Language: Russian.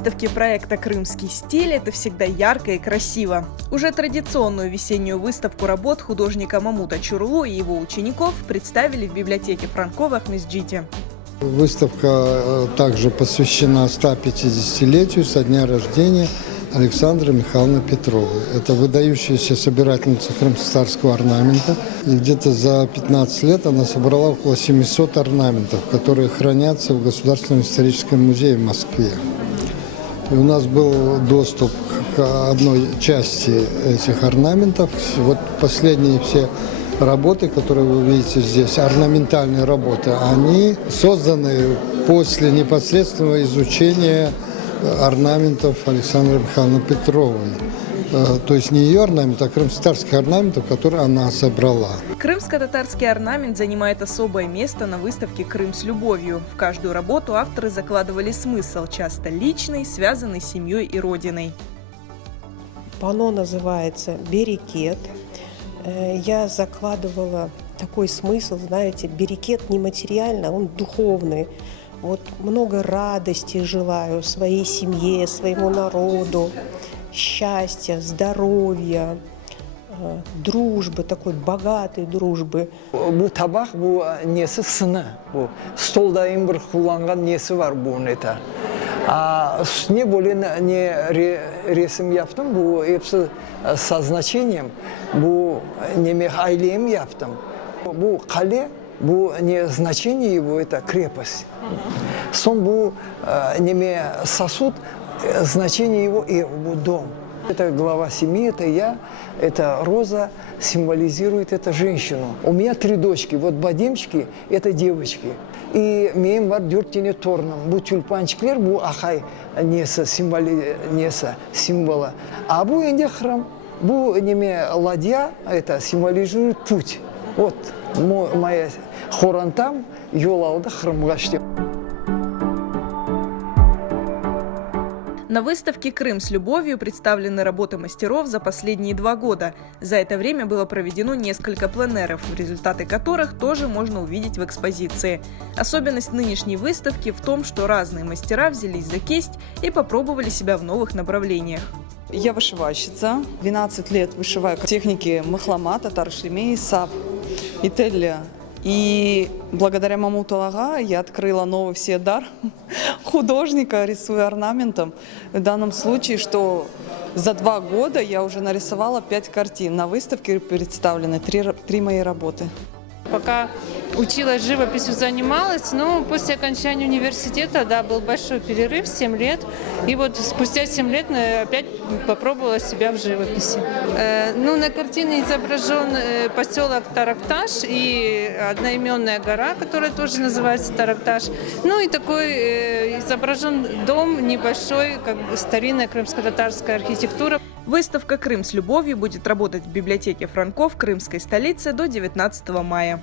выставке проекта «Крымский стиль» это всегда ярко и красиво. Уже традиционную весеннюю выставку работ художника Мамута Чурлу и его учеников представили в библиотеке Франко в Ахмесджите. Выставка также посвящена 150-летию со дня рождения Александры Михайловны Петровой. Это выдающаяся собирательница крымско-татарского орнамента. И где-то за 15 лет она собрала около 700 орнаментов, которые хранятся в Государственном историческом музее в Москве. И у нас был доступ к одной части этих орнаментов. Вот последние все работы, которые вы видите здесь, орнаментальные работы, они созданы после непосредственного изучения орнаментов Александры Михайловны Петровой. То есть не ее орнамент, а крымско-татарских орнаментов, которые она собрала. Крымско-татарский орнамент занимает особое место на выставке «Крым с любовью». В каждую работу авторы закладывали смысл, часто личный, связанный с семьей и родиной. Панно называется «Берекет». Я закладывала такой смысл, знаете, берекет не материально, он духовный. Вот много радости желаю своей семье, своему народу, счастья, здоровья, дружбы, такой богатой дружбы. Бу табак, бу несі сыны, бу столдайын бір kullanған несі var bunun это. А üstüne böyle ne resim yaptım, bu hepsi со значением, bu неме ailem yaptım. Bu kale, bu не значение его, это крепость. Сон bu неме сосуд, значение его и bu дом. Это глава семьи, это я, это роза символизирует это женщину. У меня 3 дочки, вот бадемчики – это девочки. И мен бар 4 tane torunum. Bu tülpançikler, bu akay nesi, символа. А bu енді храм, bu неме ладья, это символизирует путь. Вот моя хорантам yol aldı храмға işte. На выставке «Крым с любовью» представлены работы мастеров за последние 2 года. За это время было проведено несколько пленеров, результаты которых тоже можно увидеть в экспозиции. Особенность нынешней выставки в том, что разные мастера взялись за кисть и попробовали себя в новых направлениях. Я вышивальщица. 12 лет вышиваю техники махлама, татар-шлемей, сап и телля. И благодаря Мамуту Ага я открыла новый все дар художника, рисуя орнаментом. В данном случае, что за 2 года я уже нарисовала 5 картин. На выставке представлены 3 мои работы. Пока училась живописью, занималась, но после окончания университета, да, был большой перерыв, 7 лет. И вот спустя 7 лет опять попробовала себя в живописи. На картине изображен поселок Таракташ и одноименная гора, которая тоже называется Таракташ. Ну и такой изображен дом небольшой, как старинная крымско-татарская архитектура. Выставка «Крым с любовью» будет работать в библиотеке Франко в крымской столице до 19 мая.